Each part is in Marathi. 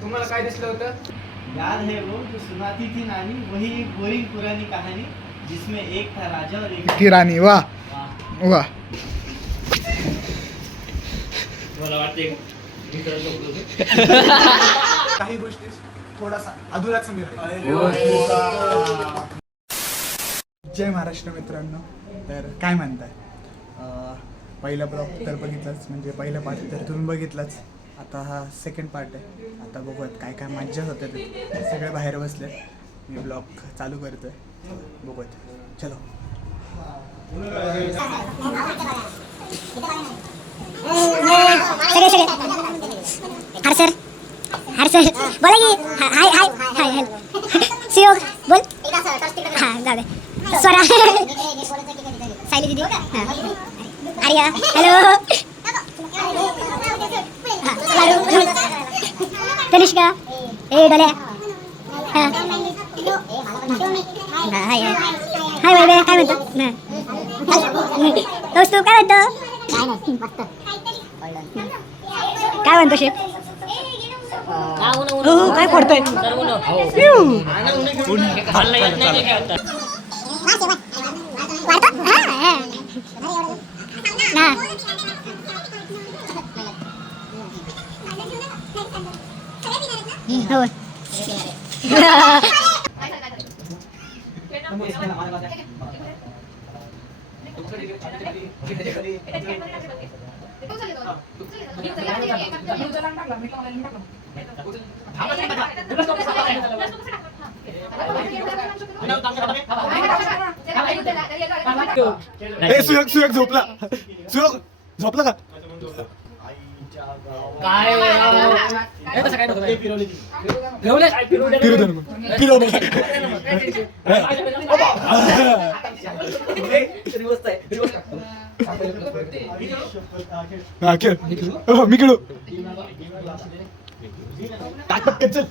तुम्हाला काय दिसलं होतं? याद है वो जो सुनाती थी नानी, वही एक बोरिंग पुरानी कहानी जिसमें एक था राजा और एक थी राणी. वाह वाह. मला वाटते काही गोष्टी थोडासा अधुराच जय महाराष्ट्र मित्रांनो. तर काय म्हणताय, पहिला ब्लॉग तर बघितलाच, म्हणजे पहिला पार्ट तर तुम्ही बघितलाच. आता हा सेकंड पार्ट आहे. आता बघूयात काय काय मज्जा होते ते. सगळे बाहेर बसले, मी ब्लॉग चालू करतोय. बघूयात, चलो. हर सर बोला की हाय हाय हाय हाय शिव बोल. हां जाऊ दे. स्वरा सायली दीदी. हां आर्या हॅलो. तनिष्का ए डोल्या. हां हाय हाय हाय वैभव काय म्हणतो. दोस्त तू काय म्हणतो. काय म्हणतो शेफ. काय पडतंय. सुयोग झोपला. सुयोग झोपला का काय मी खेळू. चल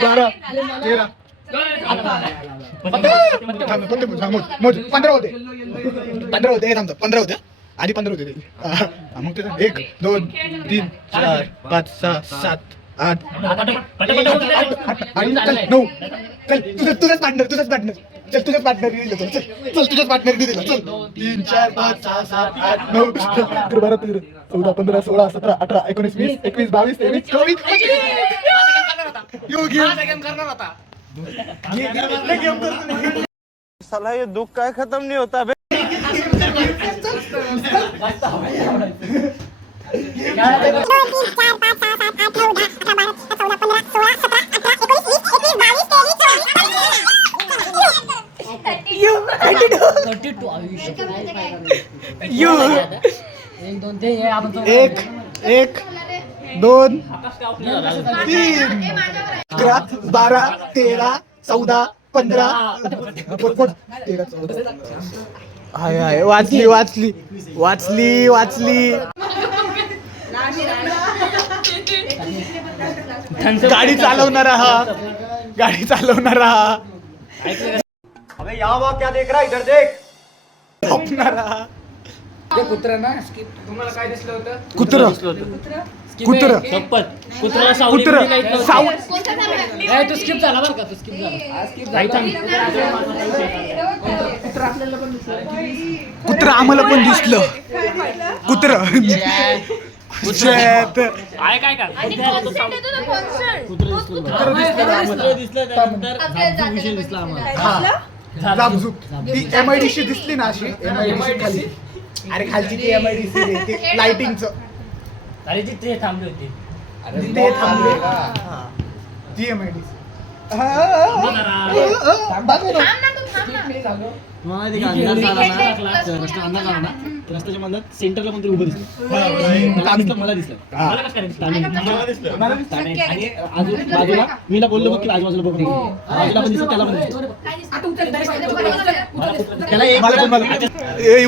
12 13 15 होते. 15 होते. 15 होते. आधी 15 होते. मग ते 1 2 3 4 5 6 7 8 9. चल तुझाच पार्टनर. चल तुझ्याच पार्टनर दिलं. चल तुझ्याच पार्टनर दिलं. चल 3 4 5 6 7 8 9 12 13 14 15 16 17 18 19 20 21 22 23 24 साला ये दुख का खत्म नहीं होता बे. एक 2 3 12 13 14 15 हाय हाय. वाचली. गाडी चालवणारा हा. अबे यहाँ वहाँ क्या देख रहा है, इधर देख. झोपणारा कुत्रा ना. तुम्हाला काय दिसलं होतं? कुत्र तू स्किप झाला बरं का. तू स्किप झाला. कुत्र आम्हाला पण दिसलं. कुत्र ती MIDC दिसली ना अशी. MIDC खाली. अरे खालची ती MIDC लाइटिंगचं. अरे तिथे थांबले होते. तिथे थांबले. ती MIDC. रस्त्याच्या मधात सेंटरला कोणतरी उभं दिसलं. मला दिसलं. आणि बाजूला मीला बोललो बघ की आजूबाजूला बघ. बाजूला पण दिसलं, त्याला पण दिसलं.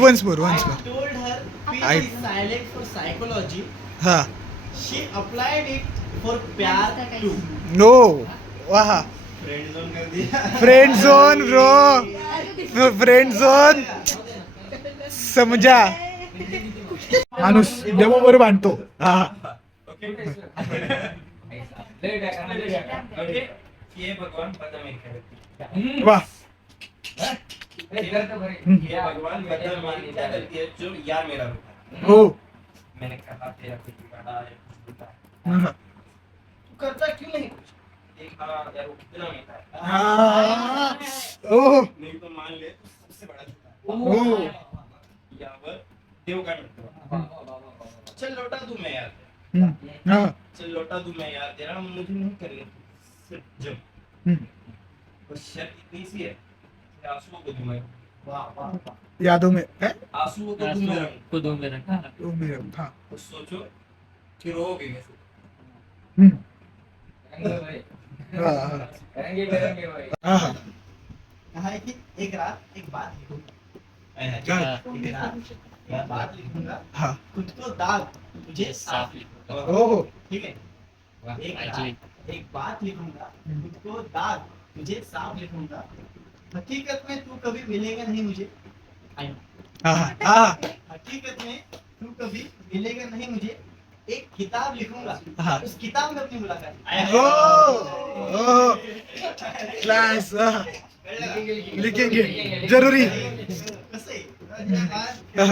once more. I silent for psychology. हाँ. She applied it for प्यार too. No. वाह. फ्रेंड जोन कर दिया. Friend zone bro. Friend zone समझा. माणूस डेमोवर बांधतो. हा ये भगवान बदम एक है वा ये भगवान बदम मानी क्या गलती है जो यार मेरा रुका हो. मैंने कहा तेरा कुछ बड़ा है हा. तू करता क्यों नहीं कुछ एक यार वो कितना मीठा है हा. ओ नहीं तो मान ले तू सबसे बड़ा झूठा है हो. यावर देव का मित्र चल लौटा दूं मैं यार हा. चल लौटा दूं मैं यार तेरा मुझे नहीं करने सिर्फ जब बस शर्त इतनी सी है कि आंसुओं को दूं मैं वाह वाह यादों में है आंसुओं को दूं मैं कुदूं में रखा ओ मेरे. हा. तो सोचो कि रोगे कैसे हम्म. हा. हा. हा. कहा है कि एक रात एक बात लिखूंगा क्या? एक रात एक बात लिखूंगा हा. खुद को दाग तुझे साफ लिखूंगा हो हो. ठीक है एक रात एक बात लिखूंगा खुद को दाग तुझे साफ लिखूंगा हकीकत में तू कभी मिलेगा नहीं मुझे हा. हा. हकीकत में तू कभी मिलेगा नहीं मुझे एक किताब लिखूंगा हाँ। उस किताब में अपनी मुलाकात हो हो. क्लास. हा. लिखेंगे जरूरी. कसं आहे? हा.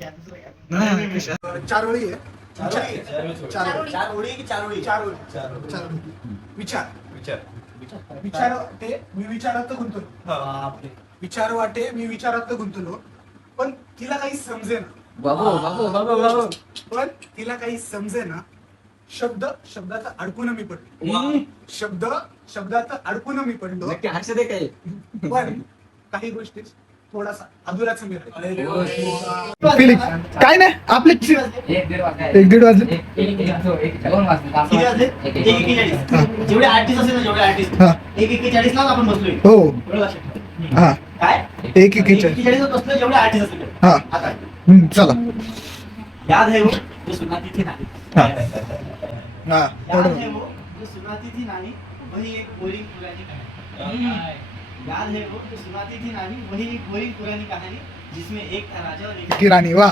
या दुसरं काय? हा. चार ओळी आहे. चार ओळी की चार ओळी चार ओळी. विचार विचार वाटे मी विचारात गुंतलो. बापरे विचार वाटे मी विचारात गुंतलो पण तिला काही समजेना. पण तिला काही समजेना. शब्द शब्दात अडकून मी पडलो. शब्दात अडकून मी पडलो. पण काही गोष्टी थोडासा अधुराच मी फिलिंग काय नाही आपले 1-1.5 वाजले. किती वाजले? 1:41. जेवढे आर्टिस्ट असेल ना जेवढे आर्टिस्ट हा. 1:41 ला आपण बसलोय हो. एवढं लक्षात ठेव. हा. काय 1:41. ला बसलोय जेवढे आर्टिस्ट असेल हा. आता चला. याद है वो जो सुनाती थी नानी हा. हा. याद है वो जो सुनाती थी नानी वही एक बोरिंग पुरानी कहानी याद है वो जो सुनाती थी नानी वही एक बोरिंग पुरानी कहानी जिसमें एक था राजा और एक की राणी. वा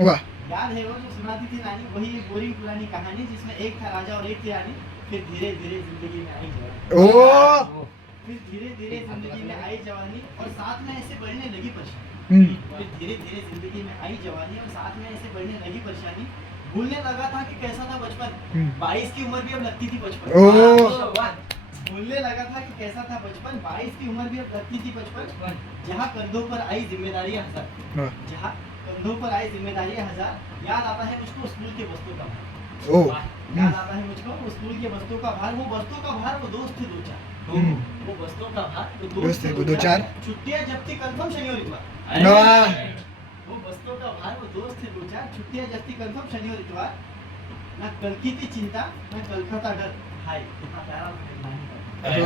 वा. याद है वो जो सुनाती थी नानी वही एक बोरिंग पुरानी कहानी जिसमें एक था राजा और एक थी रानी फिर धीरे धीरे जिंदगी में आई जवानी ओ फिर धीरे धीरे जिंदगी में आई जवानी और साथ में ऐसे बढ़ने लगी परेशानी फिर धीरे धीरे जिंदगी में आई जवानी और साथ में ऐसे बढ़ने लगी परेशानी भूलने लगा था कि कैसा था बचपन 22 की उम्र भी अब लगती थी बचपन ओ भूलने लगा था कि कैसा था बचपन 22 की उम्र भी अब लगती थी बचपन जहाँ कंधों पर आई जिम्मेदारियां हजार जहाँ कंधों पर आई जिम्मेदारियां हजार याद आता है मुझको स्कूल के बस्तों का भार ओ याद आता है मुझको वो स्कूल के बस्तों का भार वो बस्तों का भार वो दोस्त थे 2-4 वो बस्तों का भार वो दोस्त थे 2-4 छुट्टियां जब थी कंफर्म शनि और इतवार वाह. वो बस्तों का भार वो दोस्त थे 2-4 छुट्टियां जब थी कंफर्म शनि और इतवार ना कल की थी चिंता ना कल का था डर हाय कितना प्यारा था मेरी नानी का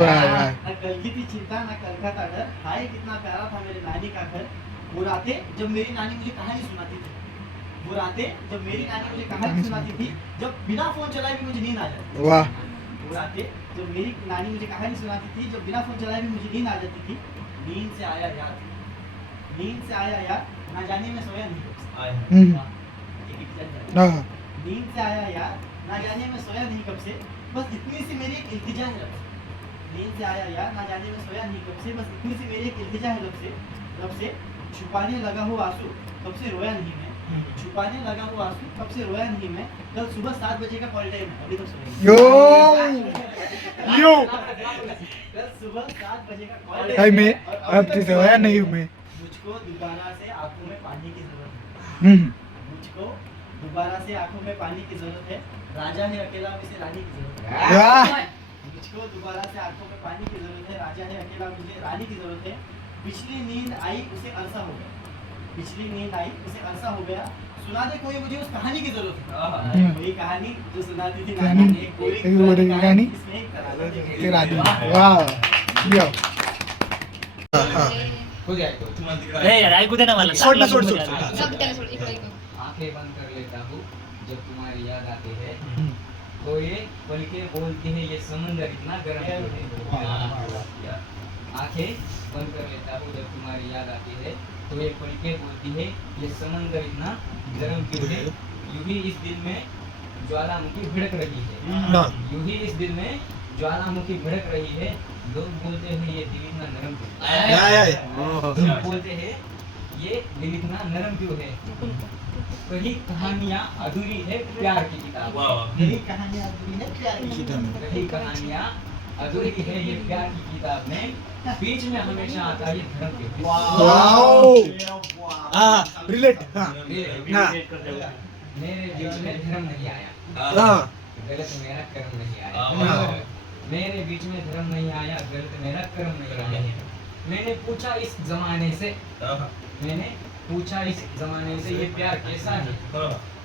वाह, वाह. ना कल की थी चिंता ना कल का था डर हाय कितना प्यारा था मेरे नानी का घर वो रातें जब मेरी नानी मुझे कहानी सुनाती थी वो रातें जब मेरी नानी मुझे कहानी सुनाती थी जब बिना फोन चलाए भी मुझे नींद आ जाती वाह. वो रातें जब मेरी नानी मुझे कहानी सुनाती थी जब बिना फोन चलाए भी मुझे नींद आ जाती थी नींद से आया याद ना जाने में सोया नहीं हा. नींद से आया यार ना जाने में सोया नहीं कब से बस इतनी सी मेरी एक इल्तिजा है रब से नींद से आया यार ना जाने में सोया नहीं कब से बस इतनी सी मेरी एक इल्तिजा है रब से छुपाने लगा हो आंसू कब से रोया नहीं मैं छुपाने लगा हो आंसू कब से रोया नहीं मैं कल सुबह 7 बजे का कॉल टाइम है अभी तक सोया यो यो कल सुबह 7 बजे का कॉल हाय मैं अब तो सोया नहीं हूँ मैं. मुझको दोबारा से आंखों में पानी की जरूरत है हम्म. मुझको दोबारा से आंखों में पानी की जरूरत है राजा है अकेला मुझे रानी की जरूरत है वाह. मुझको दोबारा से आंखों में पानी की जरूरत है राजा है अकेला मुझे रानी की जरूरत है पिछली नींद आई उसे अरसा हो गया पिछली नींद आई उसे अरसा हो गया सुना दे कोई मुझे उस कहानी की जरूरत है वही कहानी जो सुनाती थी नानी एक पूरी कहानी इसमें एक तराना ते राधी. वाह. यो. हा, हा. ए यार ऐकू दे ना मला. सोड ना, सोड, सोड. हा. आंखें बंद कर लेता हूँ जब तुम्हारी याद आती है तो ये पल के बोलती है ये समंदर इतना गर्म है आंखें बंद कर लेता हूँ जब तुम्हारी याद आती है तो ये पलके बोलती है ये समंदर इतना गर्म क्यों है, यूं ही इस दिल में ज्वालामुखी भड़क रही है, यूं ही इस दिल में ज्वालामुखी भड़क रही है, लोग बोलते हैं ये दिल इतना नरम क्यों, लोग बोलते हैं ये दिल इतना नरम क्यों है, कहीं कहानियाँ अधूरी है प्यार की किताब, मेरी कहानी अधूरी है प्यार की किताब। कहीं कहानियाँ अधूरी है ये प्यार की किताब में, बीच में हमेशा आता ये धर्म के रिलेट मेरे बीच में धर्म नहीं आया, गलत मेरा कर्म नहीं आया, मेरे बीच में धर्म नहीं आया, गलत मेरा कर्म नहीं आया। मैंने पूछा इस जमाने से, मैंने पूछा इस जमाने से ये प्यार कैसा है,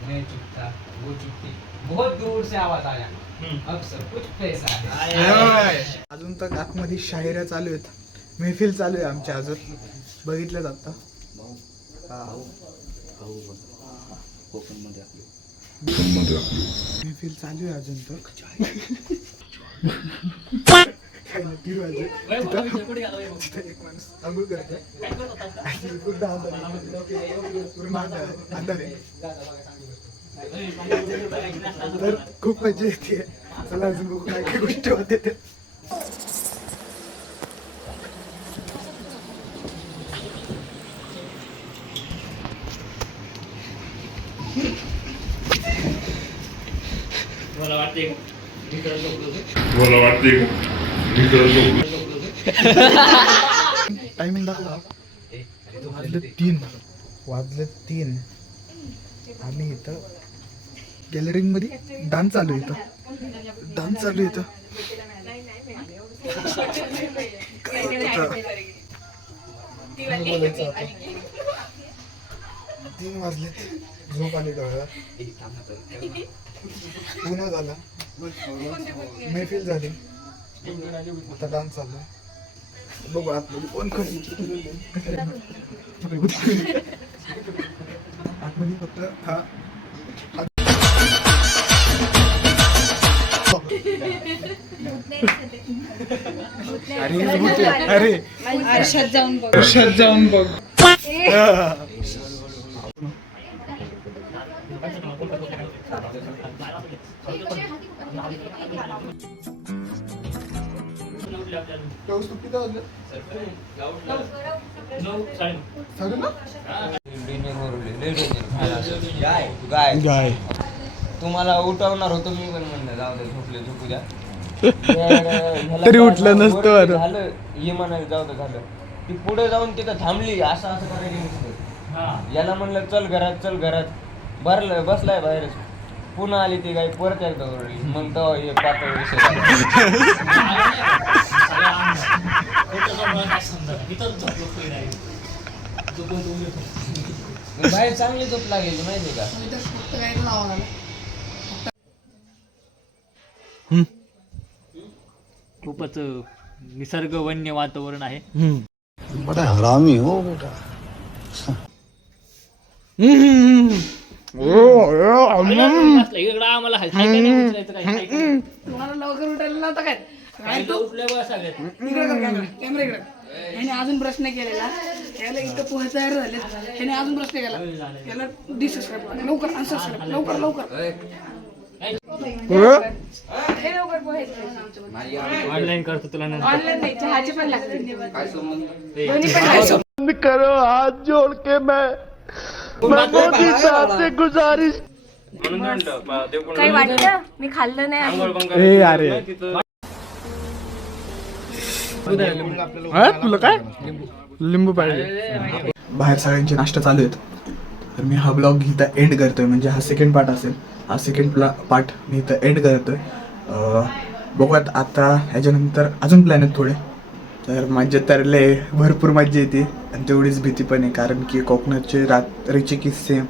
मैं चुप था वो चुप थी, बहुत दूर से आवाज आया अब सब कुछ पैसा है। अजून तर आतमध्ये शायऱ्या चालू आहेत, महफिल चालू आहे आमच्या अजून बघितलं जातं. महफिल चालू आहे अजून तर काय नाही, फिरवायचं. तिथं एक माणूस आंघोळ करतोय आणि पूर्ण पूर्ण अंधार आहे. तर खूप मजा येते. चला अजून बघू काय काय गोष्टी होते ते. मला वाटते टायमिंग दाखवा. वाजले 3 आणि इथं गॅलरिंग मध्ये डान्स चालू आहे. डान्स चालू आहे. 3 वाजले. झोप आली डोळ्याला. पुन्हा झाला, महफिल झाली, आता डान्स चालू आहे. बघू आतमध्ये कोण आतमध्ये फक्त हा अरे आरशात जाऊन बघ. अर्षात जाऊन बघ. गाय तुम्हाला उठवणार होतो मी पण म्हणलं जाऊ दे झोपू द्या. तरी उठलं नसतं अरे. झालं ये म्हणाले जाऊ दे झालं. ती पुढे जाऊन तिथं थांबली असं करायला नुसतं. याला म्हणलं चल घरात भरलं बसलाय बाहेरच. पुन्हा आली ती गाय परत एकदा ओरडली. मग तेव्हा हे पातळ विषय बाहेर चांगली झोप लागेल माहिती का. खूपच निसर्ग वन्य वातावरण आहे. बड़ा हरामी हो बेटा. इकडं आम्हाला हाय काय नाही उचलायचं काय तुम्हाला लवकर उठायला नव्हतं काय काय उठल्यावर सगळ्यात इकडे कर कॅमेरा इकडे. ह्याने अजून प्रश्न केलेला, याला इथं पोहे तयार झाले, ह्याने अजून प्रश्न केला, याला डिसबस्क्राईब करा लवकर, अनसबस्क्राईब लवकर हे लवकर पोहे ऑनलाईन करतो तुला नंतर. ऑनलाईन नाही, चहाचे पण लागतील दोन्ही पण लागतील. करो हाथ जोड़ के मैं मोदी साहब से गुजारिश. काही वाटतं मी खाल्लं नाही. अरे तुला काय लिंबू पाहिजे. बाहेर सगळ्यांचे नाश्ता चालू आहेत. तर मी हा ब्लॉग इथं एंड करतोय. म्हणजे हा सेकंड पार्ट असेल. हा सेकंड पार्ट मी इथं एंड करतोय. बघूयात आता ह्याच्यानंतर अजून प्लॅन आहेत थोडे. तर मज्जा तर लय भरपूर मज्जा येते आणि तेवढीच भीती पण आहे. कारण की कोकणातचे रात्रीचे किस्से,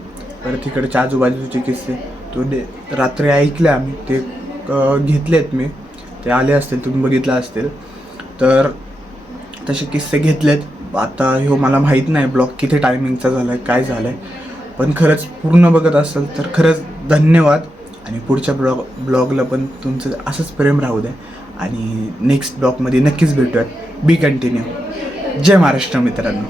परत इकडचे आजूबाजूचे किस्से तो रात्री ऐकले आम्ही, ते घेतलेत मी. ते आले असतील, तुम्ही बघितलं असतील. तर तसे किस्से घेतलेत. आता हो मला माहीत नाही ब्लॉग किती टायमिंगचा झाला आहे, काय झालं आहे. पण खरंच पूर्ण बघत असाल तर खरंच धन्यवाद. आणि पुढच्या ब्लॉगला पण तुमचं असंच प्रेम राहू द्या. आणि नेक्स्ट ब्लॉगमध्ये नक्कीच भेटूयात. बी कंटिन्यू. जय महाराष्ट्र मित्रांनो.